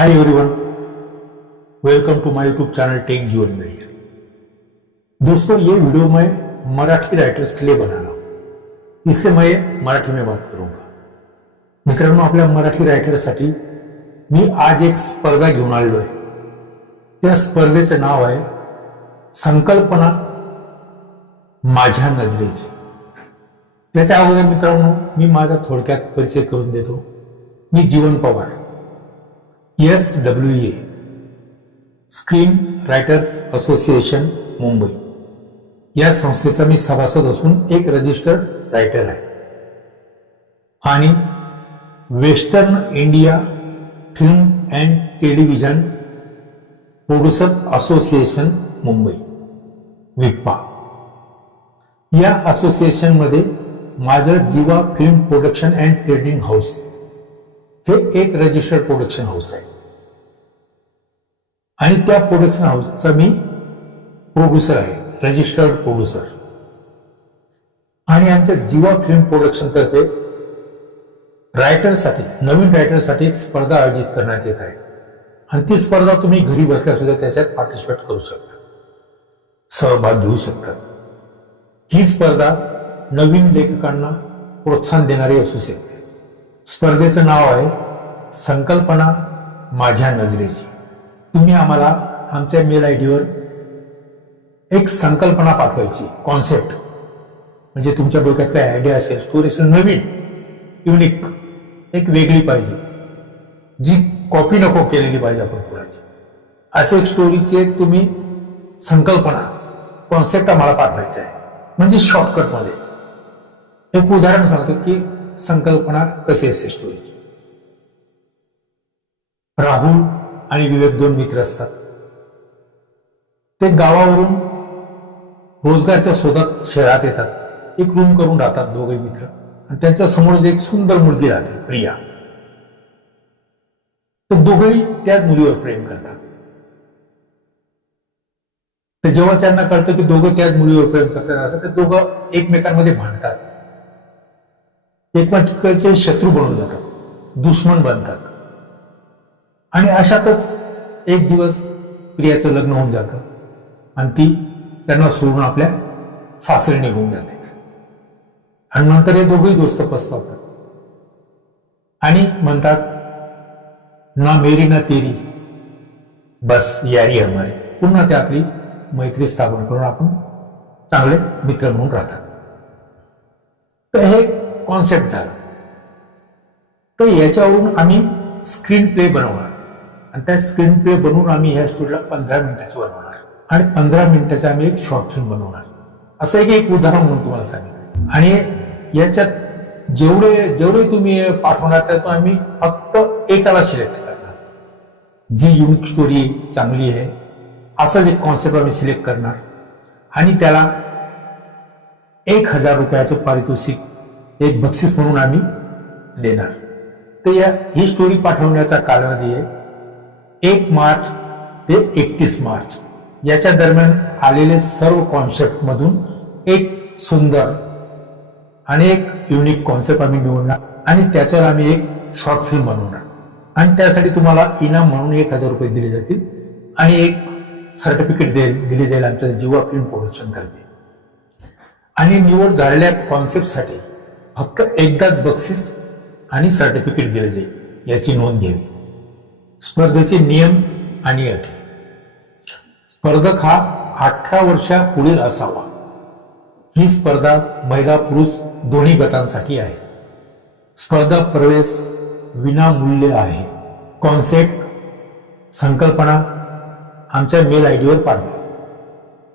High everyone, welcome to my YouTube channel Tech Jeevan Media. दोस्तों, ये video मैं Marathi writers के लिए बना रहा हूं, इसलिए मैं मराठी में बात करूंगा। मित्रांनो, आपल्या मराठी रायटर्ससाठी मी आज एक स्पर्धा घेऊन आलो आहे। त्या स्पर्धेचं नाव आहे संकल्पना माझ्या नजरेची। त्याच्या अगोदर मित्रांनो, मी माझा थोडक्यात परिचय करून देतो। मी Jeevan Pawar, SWA screen writers association Mumbai या संस्थेचा मी सभासद असून एक रजिस्टर्ड रायटर आहे आणि western India film and television producer association Mumbai विप्पा या असोसिएशन मध्ये माझं Jeeva film production and trading house हे एक रजिस्टर्ड प्रोडक्शन हाऊस आहे आणि त्या प्रोडक्शन हाऊसचा मी प्रोड्युसर आहे, रजिस्टर्ड प्रोड्युसर। आणि आमच्या जीवा फिल्म प्रोडक्शन तर्फे रायटरसाठी, नवीन रायटरसाठी एक स्पर्धा आयोजित करण्यात येत आहे आणि ती स्पर्धा तुम्ही घरी बसल्या सुद्धा त्याच्यात पार्टिसिपेट करू शकता, सहभाग घेऊ शकता। ही स्पर्धा नवीन लेखकांना प्रोत्साहन देणारी असू शकते। स्पर्धेचं नाव आहे संकल्पना माझ्या नजरेची। तुम्ही आम्हाला आमच्या मेल आयडीवर एक संकल्पना पाठवायची, कॉन्सेप्ट, म्हणजे तुमच्या डोक्यात काय आयडिया असेल, स्टोरी असेल, नवीन, युनिक, एक वेगळी पाहिजे, जी कॉपी नको केलेली पाहिजे आपण कोणाची, असे एक स्टोरीचे तुम्ही संकल्पना, कॉन्सेप्ट आम्हाला पाठवायचा आहे। म्हणजे शॉर्टकटमध्ये एक उदाहरण सांगतो की संकल्पना कशी असते स्टोरीची। राहुल आणि विवेक दोन मित्र असतात। ते गावावरून रोजगारच्या शोधात शहरात येतात। एक रूम करून राहतात दोघे मित्र आणि त्यांच्या समोर एक सुंदर मुलगी राहते, प्रिया। तर दोघेही त्याच मुलीवर प्रेम करतात। तर जेव्हा त्यांना कळतं की दोघं त्याच मुलीवर प्रेम करतात असं, ते दोघं एकमेकांमध्ये भांडतात, एकमेकांचे शत्रू बनून जातात, दुश्मन बनतात। आणि अशातच एक दिवस प्रियाचं लग्न होऊन जातं आणि ती त्यांना सोडून आपल्या सासरी निघून जाते आणि नंतर हे दोघेही दोस्त पसतावतात आणि म्हणतात, ना मेरी ना तेरी बस यारी हमारी। पुन्हा ते आपली मैत्री स्थापन करून आपण चांगले मित्र म्हणून राहतात। तर हे कॉन्सेप्ट झाला। तर याच्यावरून आम्ही स्क्रीन प्ले बनवणार आणि त्या स्क्रीन प्ले बनवून आम्ही ह्या स्टोरीला 15 मिनिटाची बनवणार आणि 15 मिनिटाचा आम्ही एक शॉर्ट फिल्म बनवणार। असं एक उदाहरण म्हणून तुम्हाला सांगितलं। आणि याच्यात जेवढे तुम्ही पाठवणार त्यातून आम्ही फक्त एकाला सिलेक्ट करणार, जी युनिक स्टोरी चांगली आहे असं एक कॉन्सेप्ट आम्ही सिलेक्ट करणार आणि त्याला 1000 रुपयाचं पारितोषिक, एक बक्षीस म्हणून आम्ही देणार। तर ही स्टोरी पाठवण्याचा कालावधी आहे 1 मार्च ते 31 मार्च। याच्या दरम्यान आलेले सर्व कॉन्सेप्ट मधून एक सुंदर आणि एक युनिक कॉन्सेप्ट आम्ही निवडणार आणि त्याच्यावर आम्ही एक शॉर्ट फिल्म बनवणार आणि त्यासाठी तुम्हाला इनाम म्हणून 1000 रुपये दिले जातील आणि एक सर्टिफिकेट दिले जाईल आमच्या जीवा फिल्म प्रोडक्शन तर्फे। आणि निवड झालेल्या कॉन्सेप्टसाठी फक्त एकदाच बक्षीस आणि सर्टिफिकेट दिले जाईल, याची नोंद घ्यावी। स्पर्धेचे नियम आणि अटी। स्पर्धक हा 18 वर्षापुढील असावा। ही स्पर्धा महिला पुरुष दोन्ही गटांसाठी आहे। स्पर्धा प्रवेश विनामूल्य आहे। कॉन्सेप्ट, संकल्पना आमच्या मेल आयडीवर पाठवा।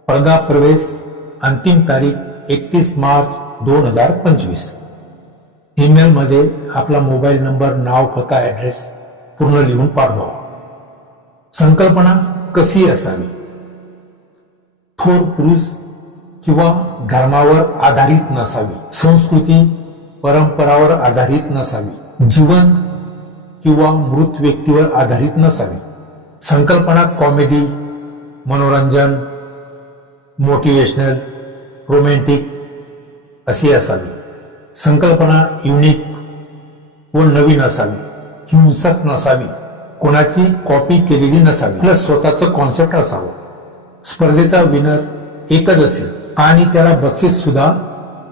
स्पर्धा प्रवेश अंतिम तारीख 31 मार्च 2025। ईमेल मध्ये आपला मोबाईल नंबर, नाव, पत्ता, ऍड्रेस पूर्ण लिहून पाठवा। संकल्पना कशी असावी? थोर पुरुष किंवा धर्मावर आधारित नसावी, संस्कृती परंपरावर आधारित नसावी, जीवन किंवा मृत व्यक्तीवर आधारित नसावी। संकल्पना कॉमेडी, मनोरंजन, मोटिवेशनल, रोमॅन्टिक अशी असावी। संकल्पना युनिक व नवीन असावी, हिंसक नसावी, कोणाची कॉपी केलेली नसावी, प्लस स्वतःचं कॉन्सेप्ट असावं. स्पर्धेचा विनर एकच असेल आणि त्याला बक्षीस सुद्धा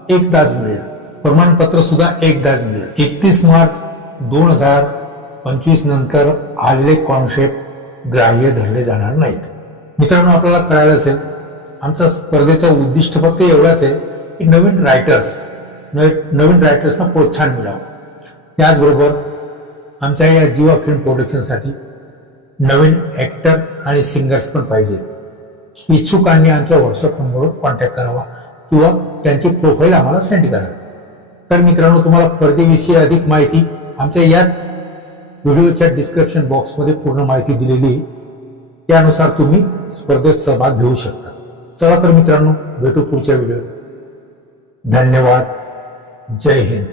एकदाच मिळेल, प्रमाणपत्र सुद्धा एकदाच मिळेल. 31 मार्च 2025 नंतर आलेले कॉन्सेप्ट ग्राह्य धरले जाणार नाहीत. मित्रांनो, आपल्याला कळालं असेल आमचा स्पर्धेचं उद्दिष्ट फक्त एवढाच आहे की नवीन रायटर्सना प्रोत्साहन मिळावं. त्याचबरोबर आमच्या या जीवा फिल्म प्रोडक्शनसाठी नवीन ॲक्टर आणि सिंगर्स पण पाहिजे. इच्छुकांनी आमच्या व्हॉट्सअप नंबरवर कॉन्टॅक्ट करावा किंवा त्यांची प्रोफाईल आम्हाला सेंड करा. तर मित्रांनो, तुम्हाला स्पर्धेविषयी अधिक माहिती आमच्या याच व्हिडिओच्या डिस्क्रिप्शन बॉक्समध्ये पूर्ण माहिती दिलेली आहे. त्यानुसार तुम्ही स्पर्धेत सहभाग घेऊ शकता. चला तर मित्रांनो, भेटू पुढच्या व्हिडिओत. धन्यवाद. जय हिंद.